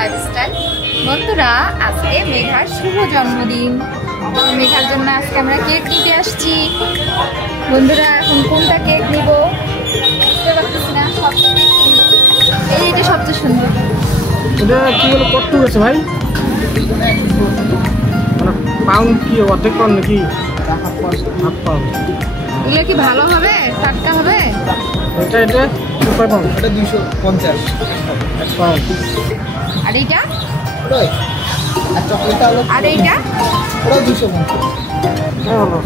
Lifestyle. বন্ধুরা, আজকে মেঘার শুভ জন্মদিন। মেঘার জন্য আজকে আমরা কেক নিতে আসছি। বন্ধুরা, এখন কোনটা কেক নিব বুঝতে পারতেছি না। সব এইটা সবচেয়ে সুন্দর। এটা কি বলে কত আছে ভাই? পাউন্ড কি অর্ধেক পাউন্ড নাকি হাফ পাউন্ড? এগুলো কি ভালো হবে, টাটকা হবে? এটা এটা সুপার পাউন্ড, এটা 250 এক পাউন্ড। আর এইটা আর চকলেটটা হলো, আর এইটা ওটা 250। হ্যাঁ হলো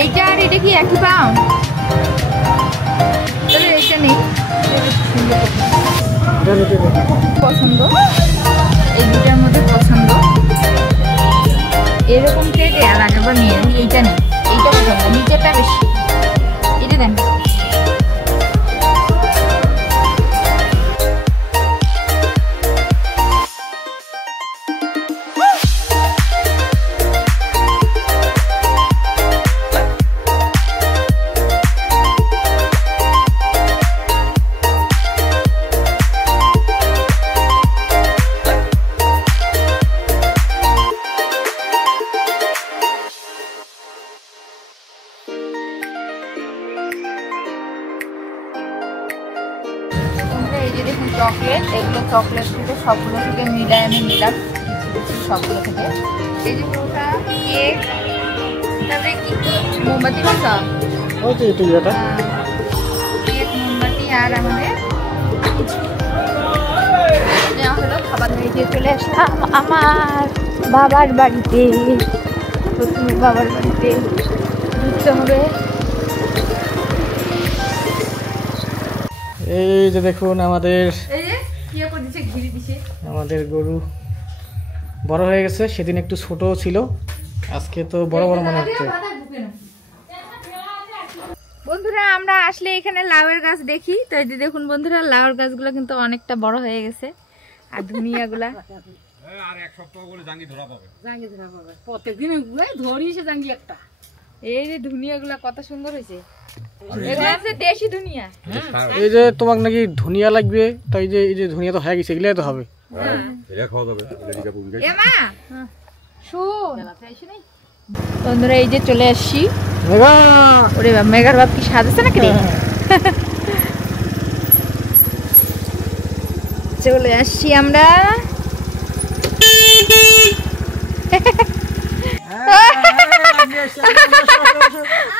এইটা আর এটা কি একই পাউন্ড? তাহলে এইটা নেই। পছন্দ, এই দুটার মধ্যে পছন্দ। এরকম কেক আর আগেবার নিয়ে এইটা নেই, এইটা পছন্দ, নিচেরটা বেশি। এটা দেন। এই যে দেখুন চকলেট, এগুলো চকলেট থেকে সবগুলো থেকে মিলাই আমি নিলাম সবগুলো থেকে। এই যে পুরোটা কেক, তারপরে কি মোমবাতি মাখা, ওই তো এটা এটা কেক মোমবাতি আর আমাদের নেওয়া হলো খাবার। নিয়ে চলে আসলাম আমার বাবার বাড়িতে। প্রথমে বাবার বাড়িতে ঢুকতে হবে। এই যে দেখুন আমাদের আমাদের গরু বড় হয়ে গেছে। সেদিন একটু ছোট ছিল, আজকে তো বড় বড় মনে হচ্ছে। বন্ধুরা, আমরা আসলে এখানে লাউয়ের গাছ দেখি, তো এই যে দেখুন বন্ধুরা, লাউয়ের গাছগুলো কিন্তু অনেকটা বড় হয়ে গেছে। আর ধনিয়াগুলা আর এক সপ্তাহ বলে জাঙ্গি ধরা পাবে, প্রত্যেকদিন ধরিছে জাঙ্গি একটা। এই যে ধনিয়াগুলা কত সুন্দর হয়েছে, এগুলো হচ্ছে দেশি ধনিয়া। এই যে তোমার নাকি ধনিয়া লাগবে, তো এই যে ধনিয়া তো হয়ে গেছে, এগুলাই তো হবে। এটা খাওয়া যাবে। বন্ধুরা, এই যে চলে আসছি। মেঘা, ওরে বাবা, মেঘার বাপ কি সাজাচ্ছে নাকি রে? চলে আসছি আমরা।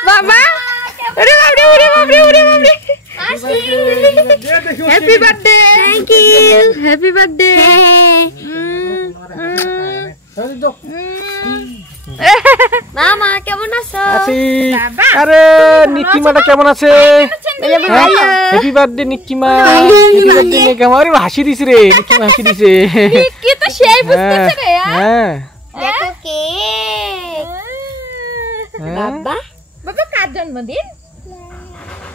বাবা, ওরে বাপরে, ওরে বাপরে, ওরে বাপরে। Happy birthday. Thank you. Happy birthday. মামা কেমন আছো? আরে নিকিমাটা কেমন আছে? Happy birthday Nikima. Happy birthday Nikima. আরে হাসি দিছে রে, নিকিমা হাসি দিছে। কি তো সেই বুঝতেছ রে। হ্যাঁ দেখো কেক। বাবা, বাবা কার জন্মদিন?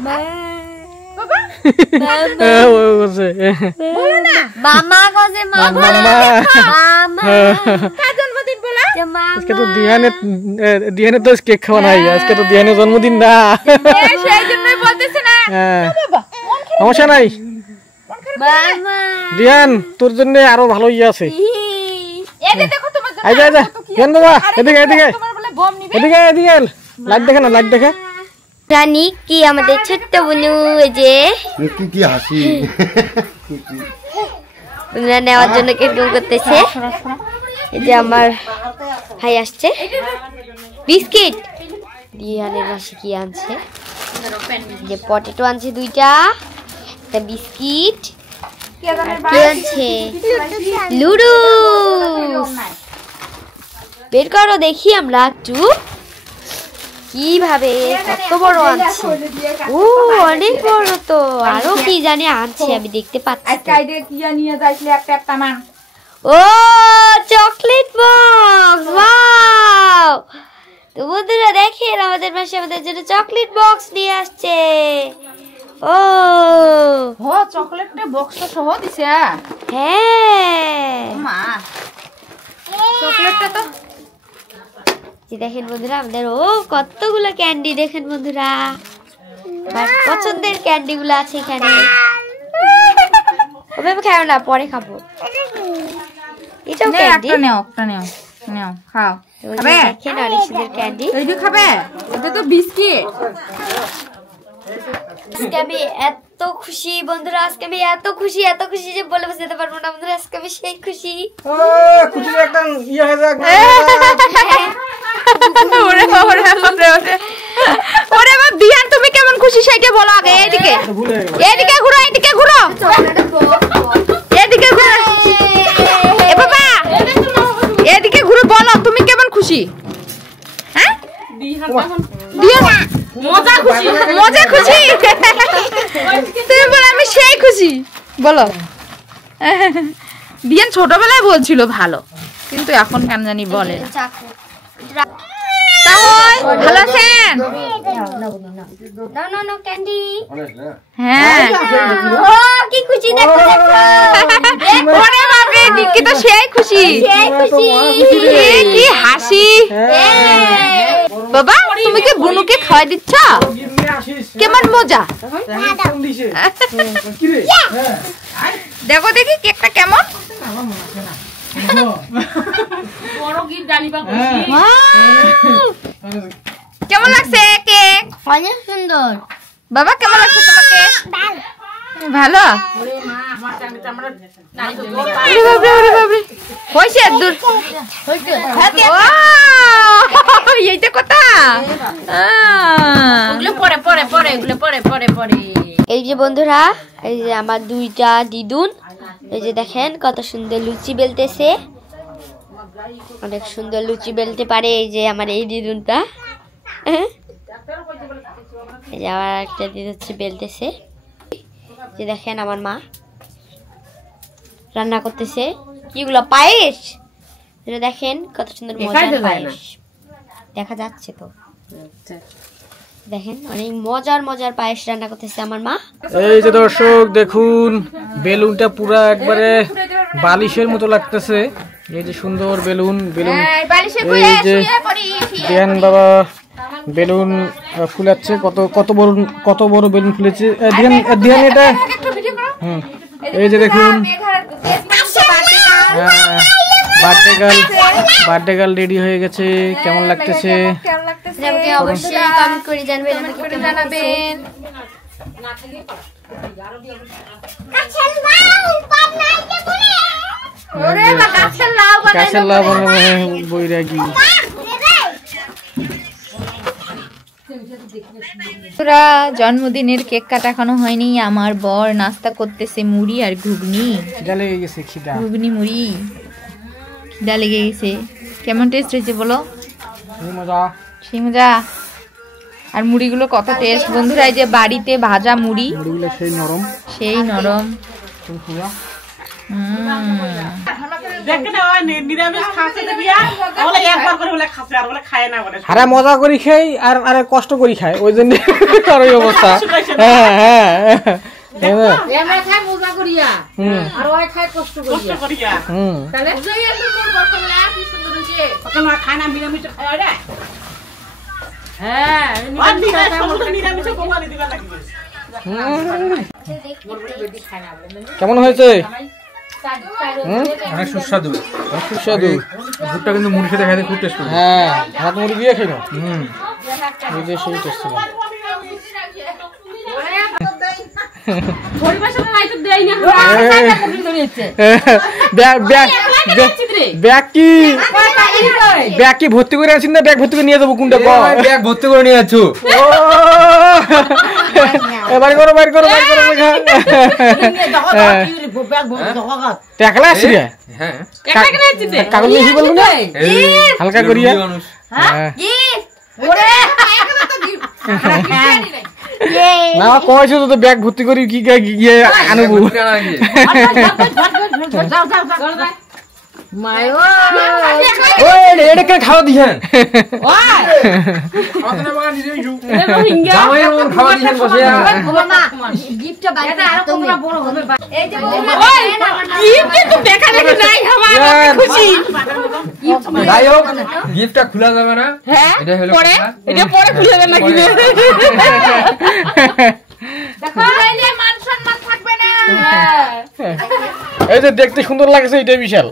বাবা বলো না। মামা গজে মামা। মামা কার জন্মদিন বলো? আজকে তো দিহানে তো কেক খাওয়া নাই, আজকে তো দিহানের জন্মদিন না। সেই জন্যই বলতেছ না। বাবা সমস্যা নাই মামা। দিহান, তোর জন্য আরো ভালো ইয়ে আছে। এই যে দেখো তোমার জন্য। আইজা আইজা দিহান বাবা, এদিকে এদিকে তোমার বলে বম নিবে। এদিকে এদিকে, লাইট দেখে না, লাইট দেখে। রানী কি আমাদের ছোট্ট বুনু, এই যে কি কি হাসি। বুনুরা নেওয়ার জন্য কেক করতেছে। এই যে আমার ভাই আসছে, বিস্কিট। দিহানের মাসি কি আনছে, যে পটেটো আনছে দুইটা, একটা বিস্কিট, আর কি আনছে লুডু। বের করো দেখি আমরা একটু কিভাবে, কত বড় আনছে। ও অনেক বড় তো, আরো কি জানি আনছে আমি দেখতে পাচ্ছি। ও চকলেট বক্স, ওয়াও। তো বন্ধুরা দেখেন, আমাদের পাশে আমাদের জন্য চকলেট বক্স নিয়ে আসছে। ও চকলেটটা বক্সটা সহ দিছে। হ্যাঁ, মা চকলেটটা তো দেখেন বন্ধুরা আমাদের, ও কতগুলো ক্যান্ডি দেখেন বন্ধুরা। আমার পছন্দের ক্যান্ডি গুলো আছে এখানে। ওভাবে খাও না, পরে খাবো। এটাও ক্যান্ডি, একটা নাও খাও। দেখেন অনেক সুন্দর ক্যান্ডি। এইটা খাবে? এটা তো বিস্কিট। আজকে আমি এত খুশি বন্ধুরা, আজকে আমি এত খুশি যে বলে বোঝাতে পারবো না বন্ধুরা। আজকে আমি সেই খুশি। খুশি একটা ইয়ে হয়ে যাক। ওরে বাবা বিহান, তুমি কেমন খুশি সেটা বলো আগে। এদিকে ঘুরো, এদিকে ঘুরো। এ বাবা এদিকে ঘুরে বলো তুমি কেমন খুশি। হ্যাঁ মজা খুশি। তুমি বলো আমি সেই খুশি বলো। বিয়ান ছোটবেলায় বলছিল ভালো, কিন্তু এখন কেন জানি বলে না। ভালো আছেন? হ্যাঁ কি খুশি দেখো। ওরে বাপরে নিকি তো সেই খুশি। কি হাসি। বাবা তুমি কি বুনুকে খাওয়াই দিচ্ছ? কেমন মজা। দেখো দেখি কেকটা কেমন। কেমন লাগছে কেক? অনেক সুন্দর। বাবা কেমন লাগছে তোমাকে? ভালো। হয়েছে দূর এইটা কথা। এই যে বন্ধুরা, এই যে আমার দুইটা দিদুন, এই যে দেখেন কত সুন্দর লুচি বেলতেছে। অনেক সুন্দর লুচি বেলতে পারে এই যে আমার এই দিদুনটা। এই যে আমার একটা দিদুন বেলতেছে। যে দেখেন আমার মা রান্না করতেছে কিগুলো পায়েস। এটা দেখেন কত সুন্দর মজার পায়েস। দেখা যাচ্ছে তো, দেখেন অনেক মজার পায়েস রান্না করতেছে আমার মা। এই যে দর্শক দেখুন, বেলুনটা পুরা একবারে বালিশের মতো লাগতেছে। এই যে সুন্দর বেলুন। এই যে ধ্যান বাবা বেলুন ফুলাচ্ছে। কত বড় বেলুন ফুলেছে ধ্যান এটা। এই যে দেখুন বার্থডে গার্ল রেডি হয়ে গেছে। কেমন লাগতেছে অবশ্যই কমেন্ট করে জানাবেন। গাছের লাভ বৈরাগী। জন্মদিনের কেক কাটা এখনো হয়নি। আমার বর নাস্তা করতেছে মুড়ি আর ঘুগনি। ঘুগনি মুড়ি খিদা লেগে গেছে। কেমন টেস্ট হয়েছে বলো? সেই মজা। আর মুড়িগুলো কত টেস্ট বন্ধুরা। এই যে বাড়িতে ভাজা মুড়ি, সেই নরম। হারা মজা করি খাই আর আরে কষ্ট করি খায়, ওই জন্য আর ওই অবস্থা। কেমন হয়েছে? অনেক সুস্বাদু। ভুট্টা কিন্তু মুড়ি খেতে খাইতে খুব টেস্ট। হ্যাঁ হাত মুড়ি দিয়ে খাই না। সেই টেস্ট ছিল। ব্যাগ কি ভর্তি করে আছেন না ব্যাগ ভর্তি করে নিয়ে যাবো? কোনটা ব্যাগ ভর্তি করে নিয়ে যাচ্ছ? বাইর করো টাকলা আসছি রে। কাগজ নিয়ে বলবো না হালকা করিয়া। না কয়েছে তো ব্যাগ ভর্তি করি কি গিয়ে আনবো। এটা খাওয়া দিছেন খাওয়া দিছেন বসে যাই হোক গিফটটা খোলা যাবে না এটা হলো এটা পরে খুলে দেন নাকি এই যে দেখতে সুন্দর লাগছে এটাই বিশাল।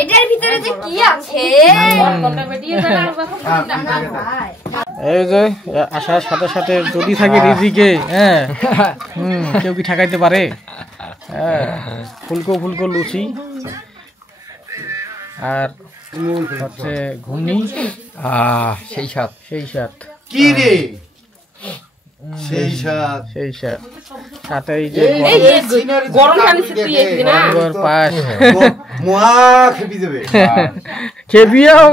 এটার ভিতরে যে কি আছে এই যে আসার সাথে সাথে যদি থাকে রিজিকে কেউ কি ঠেকাইতে পারে? ফুলকো ফুলকো লুচি আর হচ্ছে ঘুগনি। সেই স্বাদ সেই স্বাদ কি রে সেই স্বাদ সেই স্বাদ সাথে এই যে গরম পাস মহা খেপি দেবে খেপিয়াও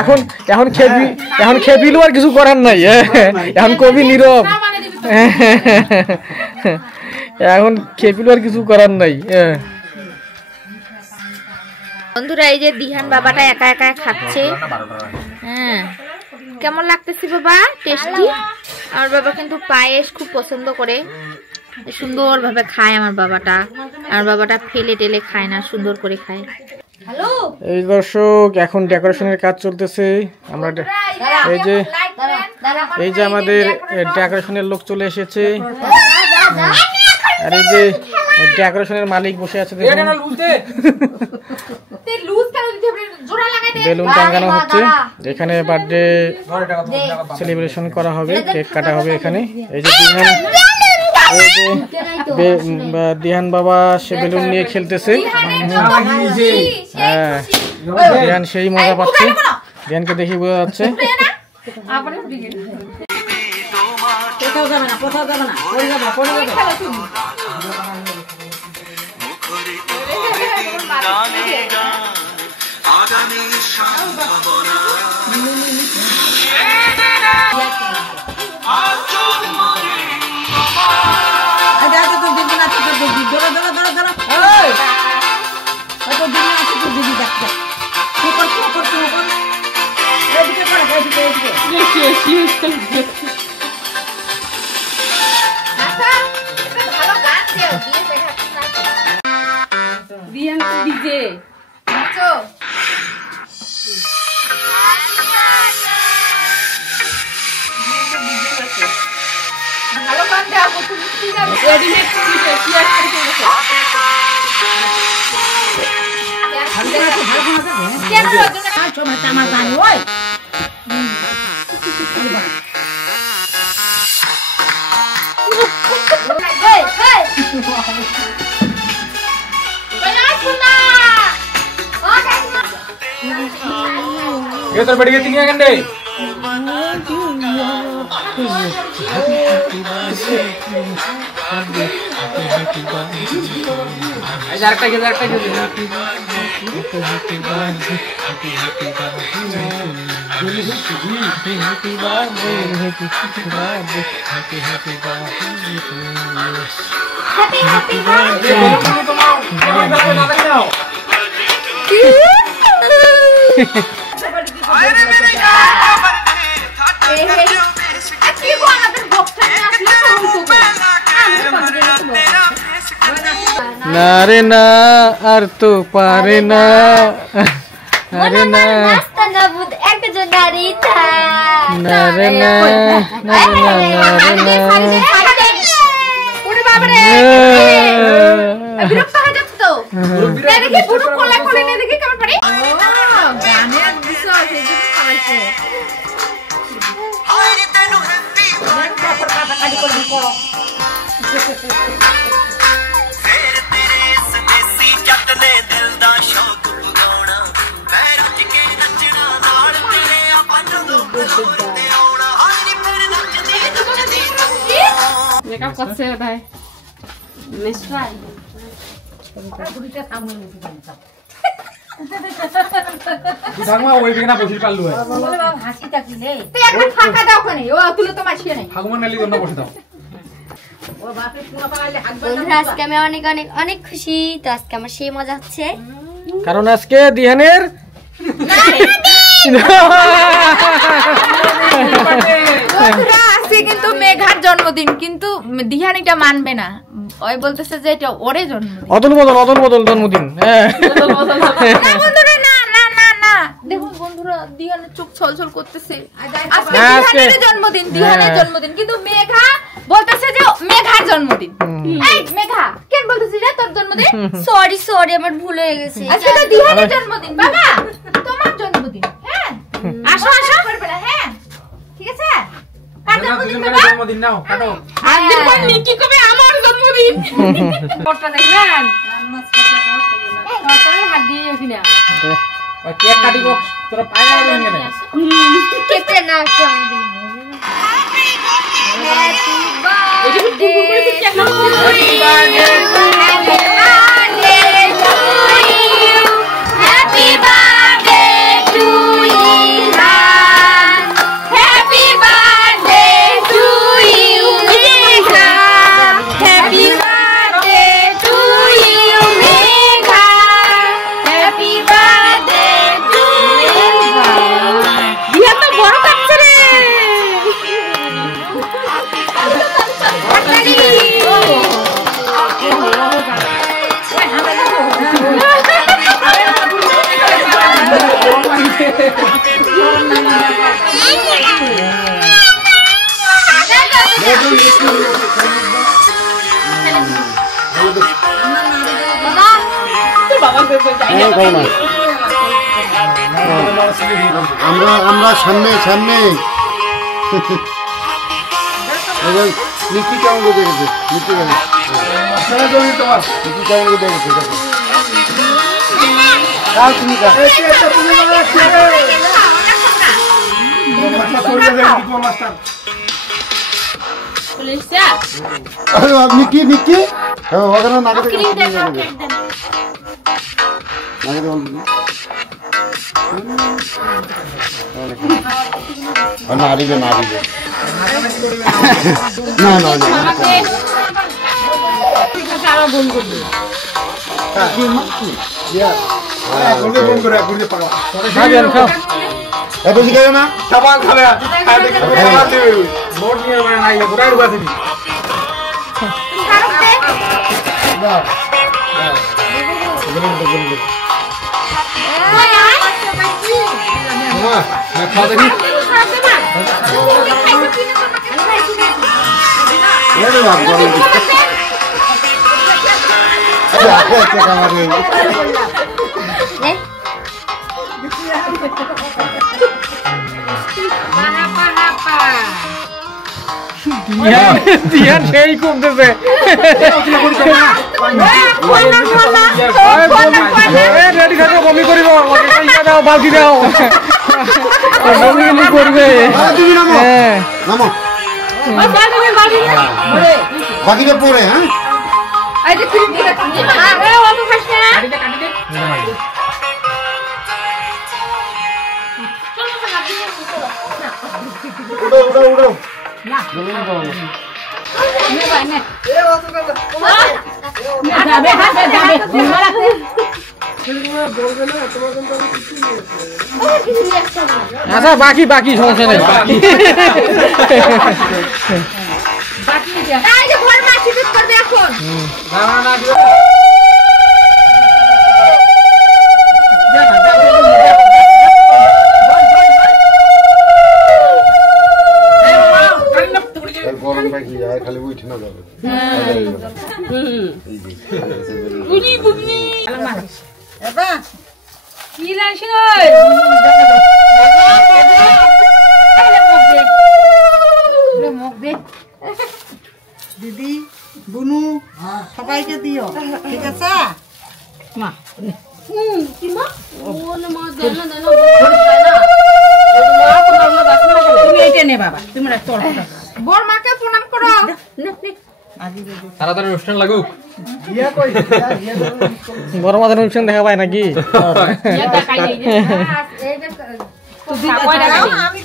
এখন এখন খেপিলেও আর কিছু করার নাই। এখন কবি নীরব, এখন খেপিলেও আর কিছু করার নাই। বন্ধুরা এই যে দিহান বাবাটা একা একা খাচ্ছে। হ্যাঁ কেমন লাগতেছে বাবা? টেস্টি। আমার বাবা কিন্তু পায়েস খুব পছন্দ করে, সুন্দর ভাবে খায় আমার বাবাটা। আমার বাবাটা ফেলে টেলে খায় না, সুন্দর করে খায়। এই দর্শক এখন ডেকোরেশনের কাজ চলতেছে। আমরা এই যে আমাদের ডেকোরেশনের লোক চলে এসেছে, আর এই যে ডেকোরেশনের মালিক বসে আছে। বেলুন টাঙানো হচ্ছে, এখানে বার্থডে সেলিব্রেশন করা হবে, কেক কাটা হবে এখানে। এই যে দিহান বাবা সে বেলুন নিয়ে খেলতেছে। হ্যাঁ দিহান সেই মজা পাচ্ছে, দিহানকে দেখি বোঝা যাচ্ছে। তোর বেড়ে তিনি এখান থেকে না রে না আর তো পারে না, আরে না না রে না না মেকআপ করছে ভাই মিস্টার ওই বিনা বসে পারলু হাসিটা কি রে তুই একবার ফাঁকা দাও ওখানে ও তুলে তো মাছিয়ে নাই ভগবান নালি জন্য বসে দাও বন্ধুরা আজকে আমি অনেক অনেক অনেক খুশি। তো আজকে আমার সেই মজা হচ্ছে, কারণ আজকে দিহানের বন্ধুরা আজকে কিন্তু মেঘার জন্মদিন, কিন্তু দিহান এটা মানবে না। ওই বলতেছে যে এটা ওরে জন্মদিন। অদল বদল জন্মদিন। হ্যাঁ না বন্ধুরা, না না না না, দেখুন বন্ধুরা দিহানের চোখ ছলছল করতেছে। আজকে দিহানের জন্মদিন, দিহানের জন্মদিন, কিন্তু মেঘা বলতেছে যে মেঘার জন্মদিন। এই মেঘা কেন বলতেছিস রে তোর জন্মদিন? সরি আমার ভুল হয়ে গেছে। আজকে তো দিহানের জন্মদিন বাবা, তোমার জন্মদিন। হ্যাঁ আসো আসো করবে না। হ্যাঁ ঠিক আছে, কার জন্মদিন বাবা? জন্মদিন নাও কাটো। একদিন পর নিকি কবে আমার জন্মদিন। ফটো দেখেন ফটো হাত দিয়ে ওঠি না। ওই কেক কাটিব তোরা পায় না নিয়ে নে। কেটে না জন্মদিন। আমরা সামনে সামনে নিকি কেমন দেখেছে, নিকি কেমন দেখেছে নিকি নিকি ওখানে নাকে নাড়িবে নাড়িবে না না সেই কমতেছে। বমি করিব বালতি দাও করবে। বাকিটা পরে হ্যাঁ উড়াও উড়াও আচ্ছা বাকি বাকি সমস্যা নেই। গরম পাখি আর খালি উঠে না যাবে দিদি বুনু সবাইকে দিও, ঠিক আছে? তুমি এইটা নে বাবা, তুমি বড় মাকে প্রণাম করো। তাড়াতাড়ি অনুষ্ঠান লাগুক। বড় মাদের অনুষ্ঠান দেখা পায় নাকি? আমি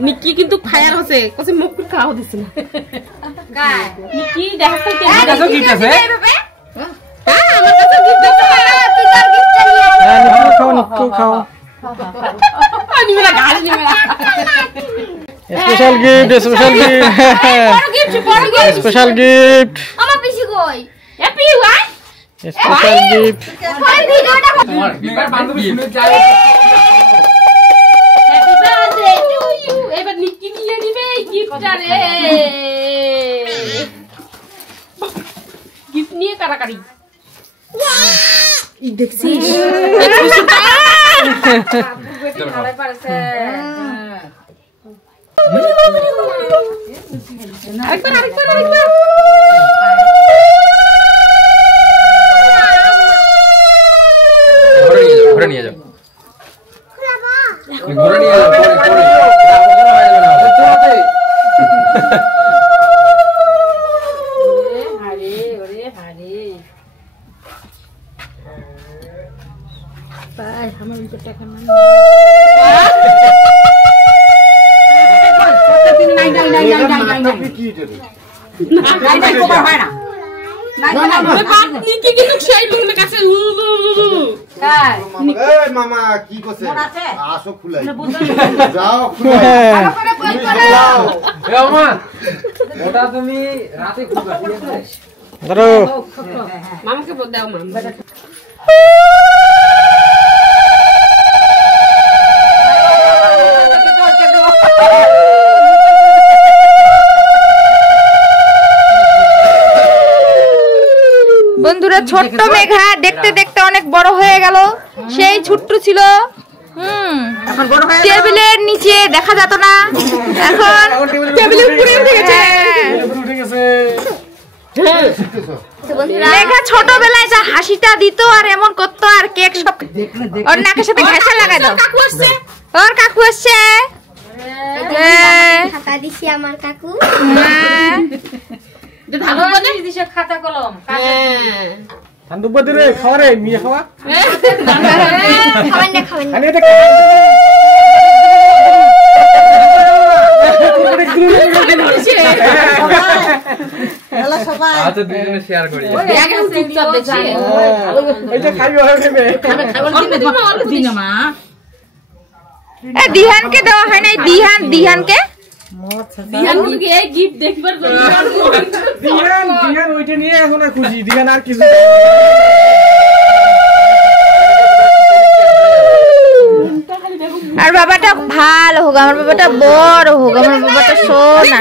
নিকি কিন্তু ফায়ার হচ্ছে কসে মুখ খাওয়া দিছে না নিকি দেখাতে কি আছে গিফট আছে হ্যাঁ আমার কাছে গিফট আছে তুই তার গিফট চাইয়ে হ্যাঁ নিকু খাও পানি মেরা গাড়ি নি মেরা স্পেশাল গিফট স্পেশাল গিফট আমার পিসি কই হ্যাপি ওয়াই স্পেশাল গিফট পরে ভিডিওটা তোমার বিবার বান্ধবী শুনে যায় হ্যাপি বার্থডে টু ইউ এবার নিকি নিয়ে নিবে গিফটটা রে গিফট নিয়ে কারাকারি ই দেখছিস আরেকবার ঘরে নিয়ে যাও ঘরে নিয়ে যাও মামা কি করছে আসো খুলাই যাও ওটা তুমি রাতে খুলবা ঠিক আছে ধরো মামাকে দাও মামা বন্ধুরা ছোট্ট মেঘা দেখতে দেখতে অনেক বড় হয়ে গেল সেই ছোট্ট ছিল টেবিলের নিচে দেখা যেত না এখন টেবিলের উপরে উঠে গেছে মেঘা ছোটবেলায় যা হাসিটা দিত আর এমন করতো আর কেক সব ওর নাকের সাথে ঘেঁষা লাগাই দাও ওর কাকু আসছে খাতা দিছি আমার কাকু ভালো বলে দিছে খাতা কলম আন্দুবদি রে খাওয়া রে মিয়া খাওয়া খাবেন না আরে এটা আচ্ছা দুজনে শেয়ার করি এটা খাইও হবে দিহানকে দেওয়া হয় নাই দিহানকে গিফট দেখবার জন্য দিহান ওইটা নিয়ে এখন আর খুশি দিহান আর কিছু আর বাবাটা ভালো হোক আমার বাবাটা বড় হোক আমার বাবাটা সোনা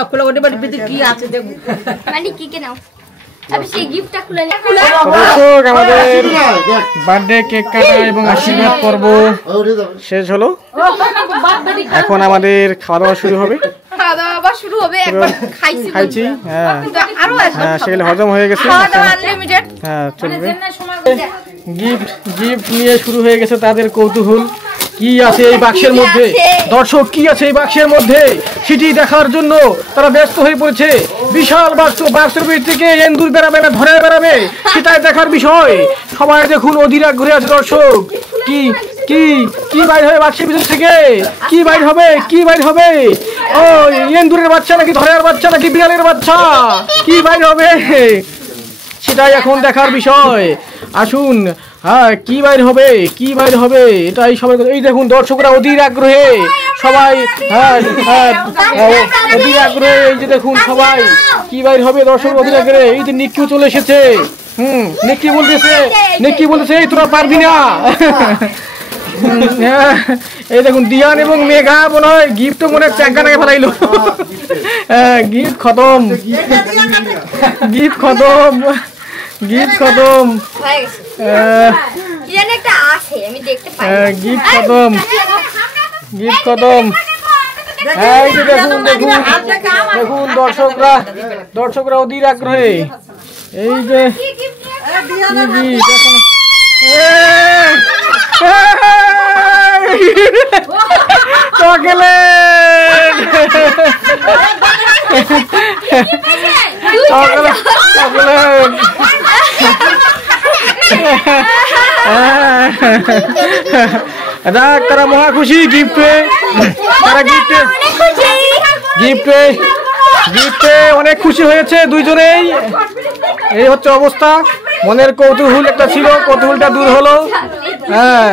খোলা ওটা বাড়ি ভিতরে কি আছে দেখো মানে কি কে নাও আমি সেই গিফটটা খুলে নিয়ে দর্শক আমাদের বার্থডে কেক কাটা এবং আশীর্বাদ পর্ব শেষ হলো এখন আমাদের খাওয়া দাওয়া শুরু হবে খাওয়া দাওয়া শুরু হবে একবার খাইছি হ্যাঁ আরো হ্যাঁ সেগুলো হজম হয়ে গেছে খাওয়া দাওয়া আনলিমিটেড হ্যাঁ চলবে গিফট নিয়ে শুরু হয়ে গেছে তাদের কৌতূহল কি আছে এই বাক্সের মধ্যে দর্শক কি আছে এই বাক্সের মধ্যে সেটি দেখার জন্য তারা ব্যস্ত হয়ে পড়েছে বিশাল বাক্সের ভিতর থেকে এন্দুর বেরাবে না ধরে বেরাবে সেটাই দেখার বিষয় সবাই দেখুন অধীর আগ্রহে আছে দর্শক কি কি কি বাইর হবে বাক্সের ভিতর থেকে কি বাইর হবে ও এন্দুরের বাচ্চা নাকি ধরের বাচ্চা নাকি বিড়ালের বাচ্চা কি বাইর হবে সেটাই এখন দেখার বিষয় আসুন হ্যাঁ কি বাইর হবে এটাই সবাই এই দেখুন দর্শকরা অধীর আগ্রহে সবাই হ্যাঁ অধীর আগ্রহে এই যে দেখুন সবাই কি বাইর হবে দর্শক অধীর আগ্রহে এই যে নিকিও চলে এসেছে নিকি বলতেছে এই তোরা পারবি না এই দেখুন দিয়ান এবং মেঘা মনে হয় গিফট মনে হয় চ্যাঙ্কা নাকে ফেলাইলো গিফট খতম গিফট খতম এই যে দেখুন দর্শকরা অধীর আগ্রহে এই যে চকলেট দেখ তারা মহা খুশি গিফট পেয়ে, তারা গিফটে অনেক খুশি হয়েছে দুইজনেই। এই হচ্ছে অবস্থা, মনের কৌতূহল একটা ছিল, কৌতূহলটা দূর হলো। হ্যাঁ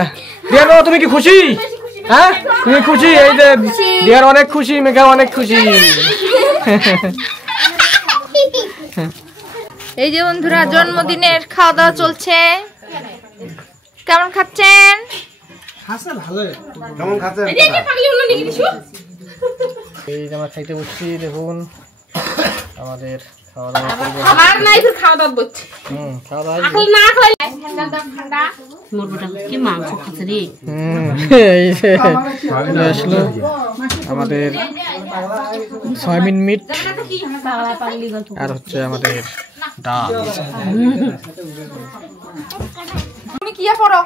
দিয়ান বাবা তুমি কি খুশি? হ্যাঁ তুমি খুশি? এই যে দিয়ান অনেক খুশি, মেঘা অনেক খুশি। এই যে বন্ধুরা জন্মদিনের খাওয়া দাওয়া চলছে, কেমন খাচ্ছেন? কেমন খাচ্ছেন? এই যে আমরা খাইতে বসছি, দেখুন আমাদের খাওয়া দাওয়া করবো। আমার নাই ফির খাওয়া দাওয়া বলছে খাওয়া দাওয়া এখন না খাই ঠান্ডা মোরবটা কি মাংস খাচ্ছে রে। এই যে চলে আসলো আমাদের সয়াবিন মিট আর হচ্ছে আমাদের ডাল। তুমি কি করো?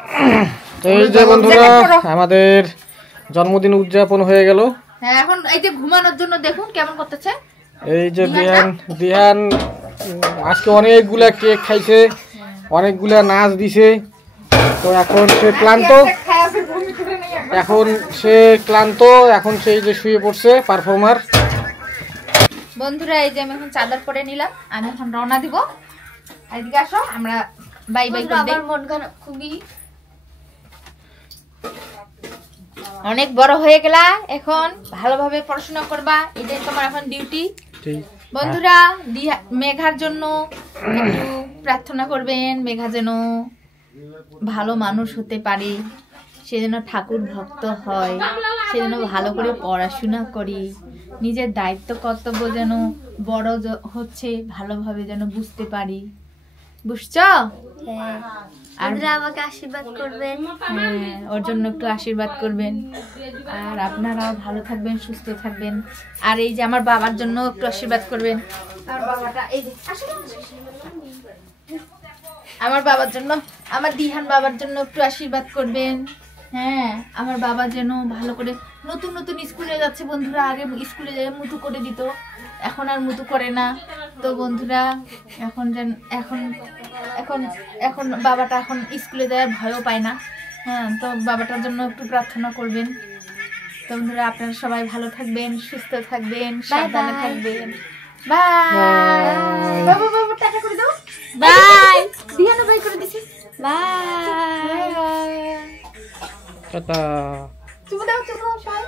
এই যে বন্ধুরা আমাদের জন্মদিন উদযাপন হয়ে গেল। হ্যাঁ এখন এই যে ঘুমানোর জন্য দেখুন কেমন করতেছে। এই যে দিহান আজকে অনেকগুলা কেক খাইছে, অনেকগুলা নাচ দিছে, তো এখন সে ক্লান্ত, এখন সেই যে শুয়ে পড়ছে পারফর্মার। বন্ধুরা এই যে আমি এখন চাদর পরে নিলাম, আমি এখন রওনা দিব। এদিকে আসো, আমরা বাই বাই করে দেই। মন খারাপ খুবই, অনেক বড় হয়ে গেলা, এখন ভালোভাবে পড়াশোনা করবা, এটাই তোমার এখন ডিউটি। বন্ধুরা মেঘার জন্য একটু প্রার্থনা করবেন, মেঘা যেন ভালো মানুষ হতে পারে, সে যেন ঠাকুর ভক্ত হয়, সে যেন ভালো করে পড়াশোনা করে, নিজের দায়িত্ব কর্তব্য যেন বড় হচ্ছে ভালোভাবে যেন বুঝতে পারি। বুঝছো? আপনারা আমাকে আশীর্বাদ করবেন। হ্যাঁ, ওর জন্য একটু আশীর্বাদ করবেন, আর আপনারাও ভালো থাকবেন, সুস্থ থাকবেন। আর এই যে আমার বাবার জন্য একটু আশীর্বাদ করবেন। আমার বাবাটা এই যে আমার বাবার জন্য, আমার দিহান বাবার জন্য একটু আশীর্বাদ করবেন। হ্যাঁ, আমার বাবা যেন ভালো করে নতুন নতুন স্কুলে যাচ্ছে বন্ধুরা, আগে স্কুলে যেয়ে মুতু করে দিত, এখন আর মুতু করে না। তো বন্ধুরা এখন যেন এখন বাবাটা এখন স্কুলে যাওয়ার ভয়ও পায় না। হ্যাঁ, তো বাবাটার জন্য একটু প্রার্থনা করবেন। তো বন্ধুরা আপনারা সবাই ভালো থাকবেন, সুস্থ থাকবেন, সাবধানে থাকবেন। বাই বাবা, বাবা টাটা করে দাও। বাই দিহানো বাই করে দিছি। বাই টাটা। চুমু দাও সবাই।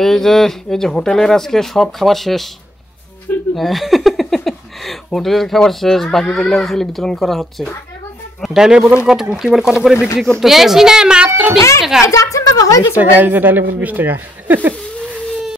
এই যে হোটেলের আজকে সব খাবার শেষ, হোটেলের খাবার শেষ, বাকি যেগুলো বিতরণ করা হচ্ছে। ডাইলের বোতল কত করে বিক্রি করতেছেন? বেশি না, মাত্র 20 টাকা। যাচ্ছেন বাবা, হয়ে গেছে। 20 টাকা, এই যে ডাইলের বোতল 20 টাকা।